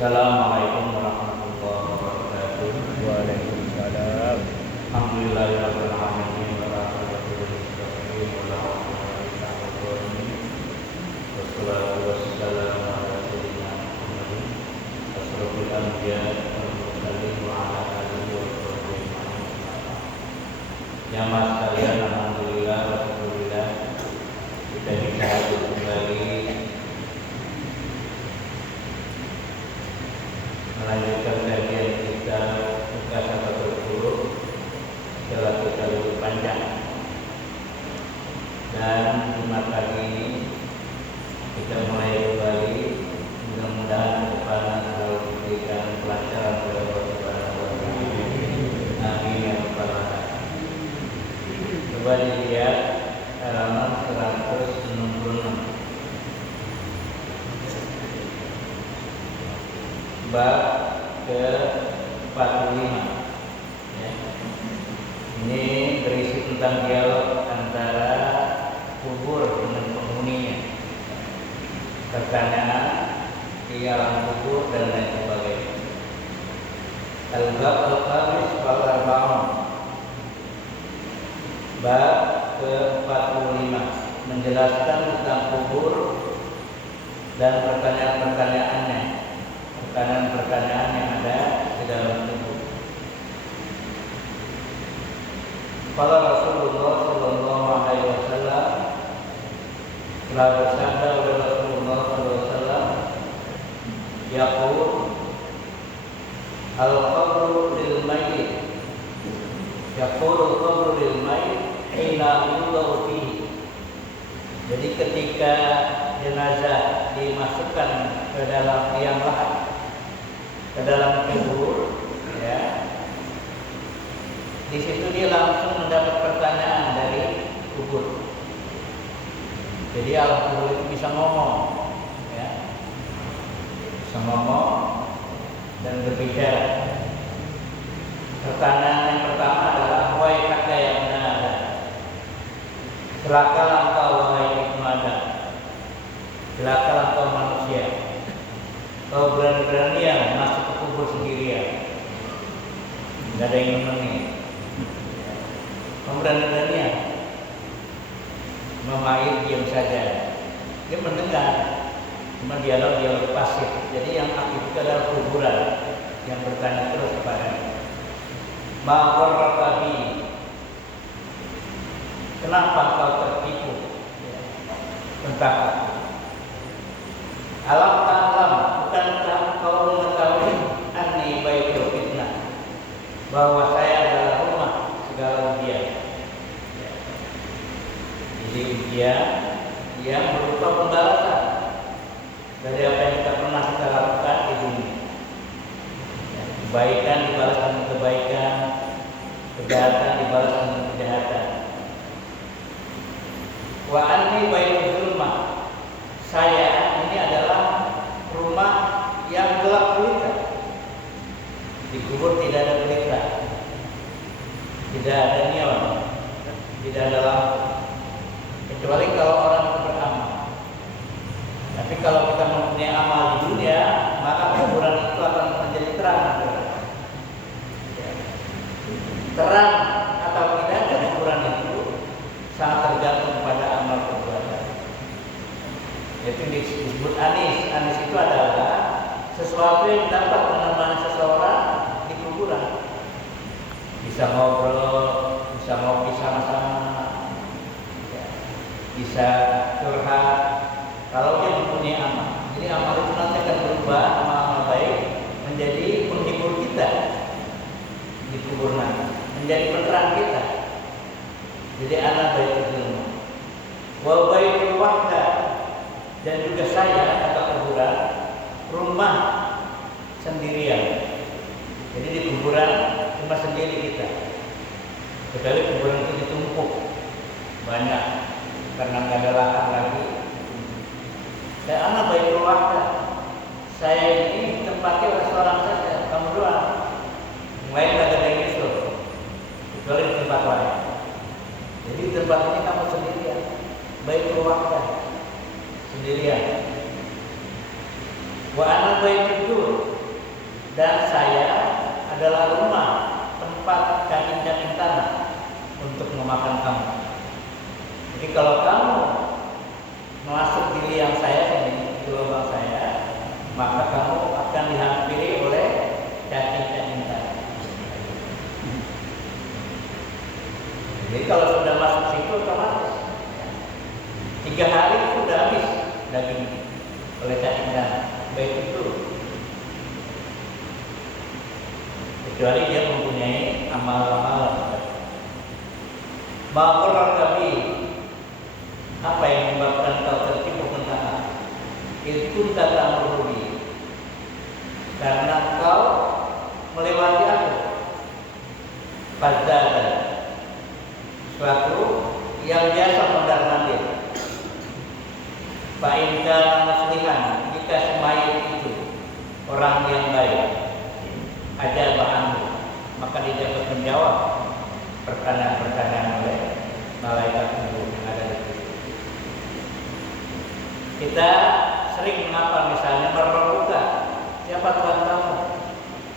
Assalamualaikum warahmatullahi wabarakatuh. Waalaikumsalam. Alhamdulillahirabbil alamin wa salatu wassalatu wassalamu ala sayyidina Muhammadin asyrafil anbiya'i wal mursalin wa ala alihi wa sahbihi ajma'in. Ya mas sekalian, alhamdulillah wa syukurillah kita bisa hadir kembali melanjutkan kajian kita muka 110 setelah kita libur panjang. Dan Jumat pagi ini kita mulai kembali, mudah-mudahan ke depan selalu diberikan kelancaran oleh Allah Subhanahu wa taala. Amin ya rabbal alamin. Coba dilihat halaman 166. Bab ke-45 ya. Ini berisi tentang dialog antara kubur dengan penghuninya, pertanyaan di alam kubur dan lain sebagainya. Al-Bab al-Khamis wal-Arba'un. Bab ke-45 menjelaskan tentang kubur dan pertanyaan-pertanyaannya, pertanyaan-pertanyaan yang ada di dalam kubur. Qala Rasulullah sallallahu alaihi wasallam, telah bersabda oleh Rasulullah sallallahu alaihi wasallam, yaqul al-qabru lil mayyit, yaqul al-qabru lil mayyit hina yudau fihi. Jadi ketika jenazah dimasukkan ke dalam liang lahat, ke dalam kubur, ya, di situ dia langsung mendapat pertanyaan dari kubur. Jadi alam kubur itu bisa ngomong, ya, bisa ngomong dan berbicara. Pertanyaan yang pertama adalah wahai kata yang benar, celakalah engkau wahai ibnu Adam, celakalah engkau manusia. Kau berani-beranian masuk ke kubur sendirian, tidak ada yang nemenin. Kau berani-beranian. Imam Ma'id diam saja. Dia mendengar, cuma dialog pasif. Jadi yang aktif itu adalah kuburan yang bertanya terus kepadanya. Ma gharraka bi, kenapa kau tertipu tentang aku? Alam ta'lam, bukankah kau mengetahui anni baitul fitnah, bahwa saya adalah rumah segala ujian. Jadi ujian yang berupa pembalasan dari apa yang kita lakukan di dunia. Kebaikan dibalas dengan kebaikan, kejahatan dibalas dengan kejahatan. Wa anni baitul zulmah, saya ini adalah rumah yang gelap gulita. Di kubur tidak ada gulita, tidak ada neon, tidak ada lampu, kecuali kalau orang itu beramal. Tapi kalau kita mempunyai amal di dunia, maka kuburan itu akan menjadi terang. Terang atau tidak kuburan itu sangat tergantung pada amal perbuatan. Itu disebut anis. Anis itu adalah sesuatu yang dapat menemani seseorang di kuburan. Bisa ngobrol, bisa ngopi sama-sama, bisa curhat. Kalau dia mempunyai amal, jadi amal itu nanti akan berubah, amal-amal baik menjadi penghibur kita di kubur nanti, menjadi penerang kita. Jadi anak baitul ilmu, wa baitul wahda, dan juga saya kata kuburan rumah sendirian. Jadi di kuburan cuma sendiri kita, kecuali kuburan itu ditumpuk banyak karena nggak ada lahan lagi. Saya anak baitul wahda, saya ini tempatnya oleh seorang saja, kamu doang, lain nggak ada yang nyusul, kecuali di tempat lain. Jadi di tempat ini kamu sendirian, baitul wahda, sendirian. Wa ana baitul dur, dan saya adalah rumah tempat cacing-cacing tanah untuk memakan kamu. Jadi kalau kamu masuk di liang saya ini, di lubang saya, maka kamu akan dihampiri oleh cacing-cacing tanah. Jadi kalau sudah masuk situ otomatis 3 hari sudah habis daging oleh cacing tanah. Baik itu, kecuali dia mempunyai amal-amal. Ma'qurrat kami, apa yang menyebabkan kau tertipu tentang itu kata merugi, karena kau melewati aku pada suatu yang biasa mondar-mandir. Fa'in kana musliman, jika semayit itu orang yang baik, ajar bahanmu, maka dia dapat menjawab pertanyaan-pertanyaan oleh malaikat kubur yang ada di situ. Kita sering menghafal misalnya berdoa, siapa Tuhan kamu?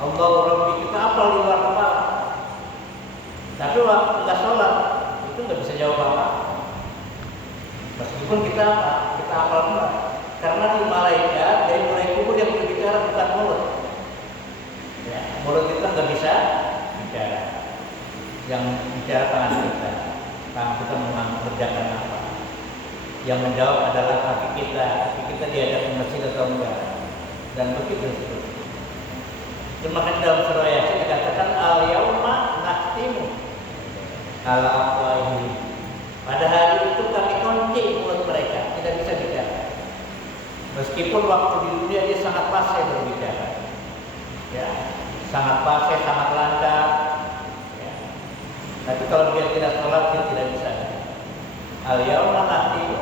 Allah Rabbi, kita apa di luar kepala. Tapi waktu nggak sholat itu nggak bisa jawab apa. Meskipun kita hafal enggak, karena di malaikat dari mulai kubur yang berbicara bukan mulut. Ya, mulut kita nggak bisa bicara. Yang bicara tangan kita mengerjakan apa. Yang menjawab adalah kaki kita diajak ke masjid atau enggak, dan begitu seterusnya. Makanya dalam surah Yasin dikatakan al-yauma nakhtimu ala afwahihim. Pada hari itu kami kunci mulut mereka, tidak bisa bicara. Meskipun waktu di dunia dia sangat fasih berbicara, ya, sangat fasih, sangat lancar. Ya. Tapi kalau dia tidak sholat, dia tidak bisa. Al-yauma nakhtimu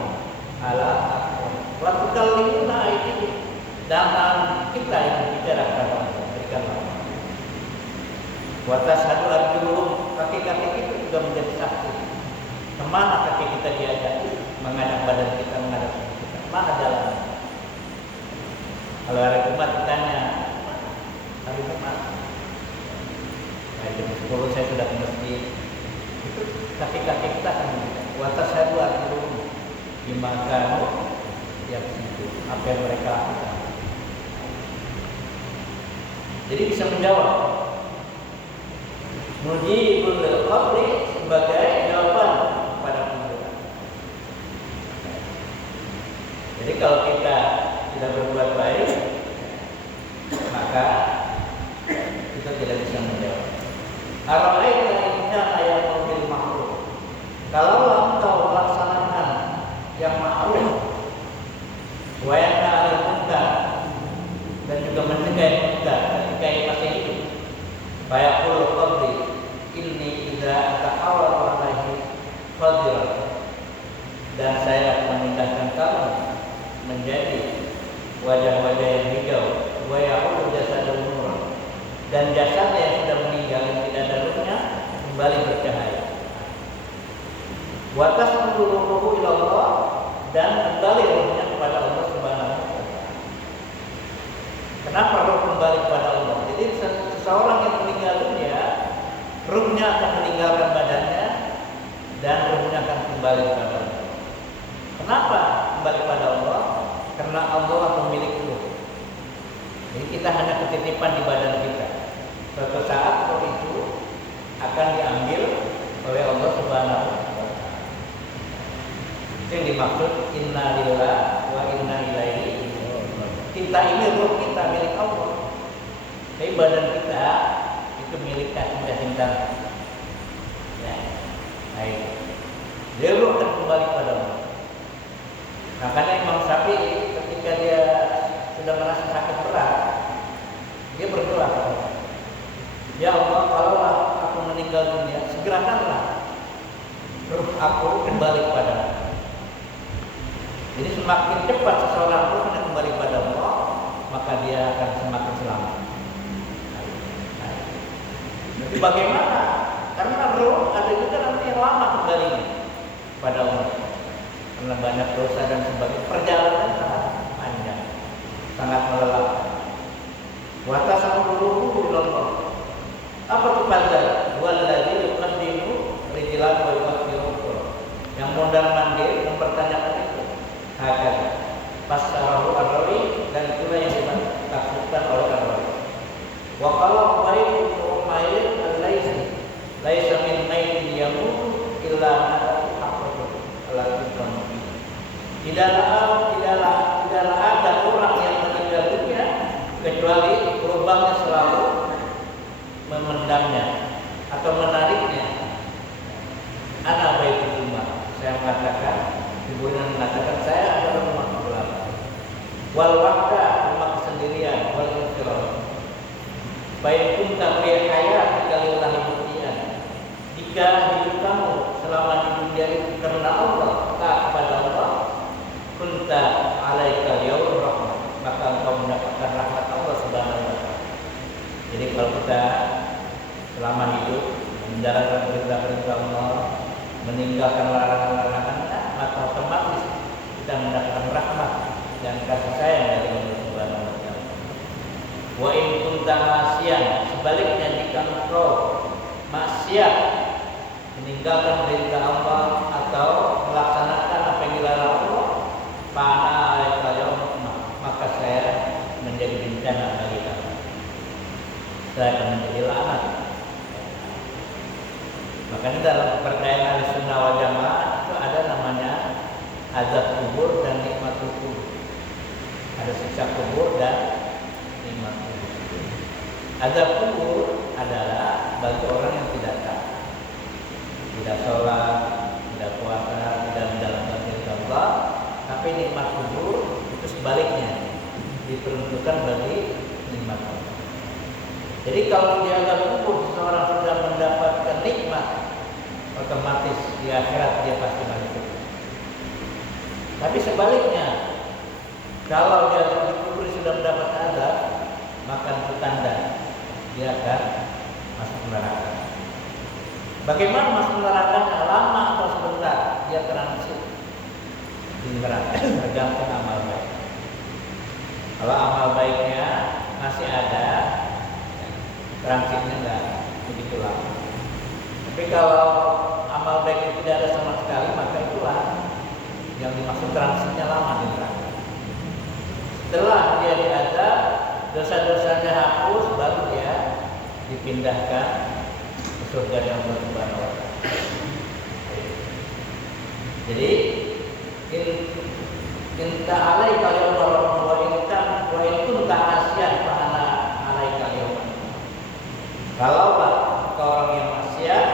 ala afwahihim wa tukallimuna aydihim, dan kita yang bicara kepada berikanlah. Wa tashhadu arjuluhum, kaki-kaki kita juga menjadi saksi. Kemana kaki kita diajak? Menghadap badan kita, menghadap kita. Mana jalan? Kalau hari Jumat ditanya, hari Jumat, jam 10 saya sudah ke masjid. Itu kaki-kaki kita akan menjadi. Wa tashhadu arjuluhum bima kanu yaksibun, apa yang mereka lakukan. Jadi bisa menjawab. Mujibul qabri, sebagai jawaban pada pembunuhan. Jadi kalau kita tidak berbuat baik, maka kita tidak bisa menjawab. Ara'aita in kana ya'muru ma'ruf. Kalau engkau melaksanakan yang ma'ruf wa yanha 'anil munkar, dan juga mencegah munkar ketika masih hidup, fayaqulu qabri inni idza ta'awwara alaihi fadhila, dan saya akan memindahkan kamu menjadi wajah-wajah yang hijau, wa ya'ulu jasadun nur, dan jasadnya yang sudah meninggal yang tidak ada ruhnya kembali bercahaya. Wa tasmudu ruhuhu ila Allah, dan kembali ruhnya kepada Allah Subhanahu wa taala. Kenapa ruh kembali kepada Allah? Jadi seseorang yang meninggal dunia, ruhnya akan meninggalkan badannya dan ruhnya akan kembali kepada Allah. Kenapa kembali kepada Allah? Karena Allah pemilik ruh. Jadi kita hanya ketitipan di badan kita. Suatu saat ruh itu akan diambil oleh Allah Subhanahu wa taala. Itu yang dimaksud inna lillahi wa inna ilaihi. Kita ini ruh kita milik Allah. Tapi badan kita itu milik cacing-cacing tanah. Ya, baik. Dia ruh akan kembali kepada Allah. Makanya Imam Syafi'i ketika dia sudah merasa sakit berat, dia berdoa, ya Allah, kalaulah aku meninggal dunia, segerakanlah ruh aku kembali kepada-Mu. Jadi semakin cepat seseorang ruhnya kembali kepada Allah, maka dia akan semakin selamat. Jadi bagaimana? Karena ruh ada juga nanti yang lama kembali pada Allah, karena banyak dosa dan sebagainya. Perjalanan sangat panjang, sangat melelahkan. Wa tasawwuru kecuali lubangnya selalu memendamnya atau menariknya. Ana baitul rumah. Saya mengatakan, ibunya mengatakan saya adalah rumah kegelapan. Wal wahda, rumah kesendirian. Wal infirad. Baik pun tapi hayat dikalilah hidupnya. Jika hidup kamu selama di dunia itu karena Allah, tak kepada Allah, kunta alaika yaum rahmah, maka engkau mendapatkan rahmat Allah Subhanahu wa taala. Jadi kalau kita selama hidup menjalankan perintah-perintah Allah, meninggalkan larangan-larangan, maka otomatis kita mendapatkan rahmat dan kasih sayang dari Allah Subhanahu wa taala. Wa in kunta ma'siyan, sebaliknya jika engkau maksiat, meninggalkan perintah Allah atau melaksanakan apa yang dilarang Allah, fa'ana alaika yaum, maka saya menjadi bencana bagi kamu. Saya akan menjadi laknat. Makanya dalam kepercayaan Ahlussunnah wal Jamaah itu ada namanya azab kubur dan nikmat kubur. Ada siksa kubur dan nikmat kubur. Azab kubur adalah bagi orang yang tidak taat, tidak sholat, tidak puasa, tidak menjalankan perintah Allah. Tapi nikmat kubur itu sebaliknya, diperuntukkan bagi nikmat Allah. Jadi kalau di azab kubur seseorang sudah mendapatkan nikmat, otomatis di akhirat dia pasti masuk. Tapi sebaliknya, kalau dia di kubur sudah mendapat azab, maka itu tanda dia akan masuk neraka. Bagaimana masuk neraka? Lama atau sebentar dia transit di neraka, tergantung amal baik. Kalau amal baiknya masih ada, transitnya enggak begitu lama. Tapi kalau amal baiknya tidak ada sama sekali, maka itulah yang dimaksud transitnya lama di neraka. Setelah dia diazab, dosa-dosanya hapus, baru dia dipindahkan ke surga yang Allah Subhanahu wa taala. Jadi inta alaika yaum wa in kunta asyan fa ana alaika yaum. Kalau orang yang maksiat,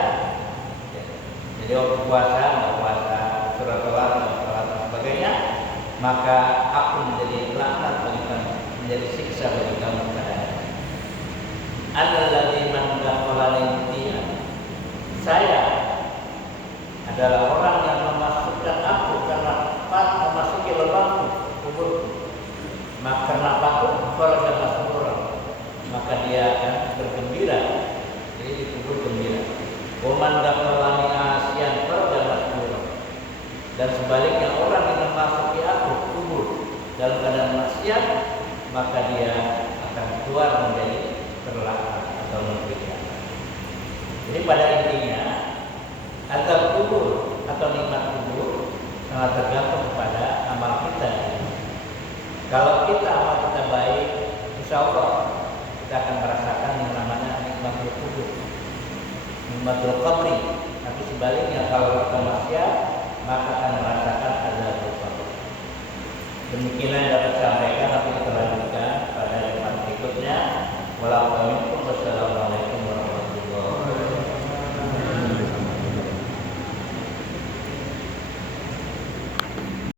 jadi waktu puasa nggak puasa, surat sholat nggak sholat dan sebagainya, maka aku menjadi laknat bagi kamu, menjadi siksa bagi kamu. Alladzi man dakhala intiya, saya adalah orang yang memasukkan aku karena memasuki lubangku kuburku. Maka karena aku kalau dia masuk orang, maka dia akan bergembira. Jadi dikubur gembira. Waman dakhala asyan farja masrura. Dan sebaliknya orang yang memasuki aku kubur dalam keadaan maksiat, maka dia akan keluar menjadi terlaknat atau menderita. Jadi pada intinya azab kubur atau nikmat kubur sangat tergantung kepada amal kita. Kalau kita amal kita baik, insya Allah kita akan merasakan yang namanya nikmatul kubur, nikmatul qabri. Tapi sebaliknya kalau kita maksiat, maka akan merasakan azabul qabr. Demikianlah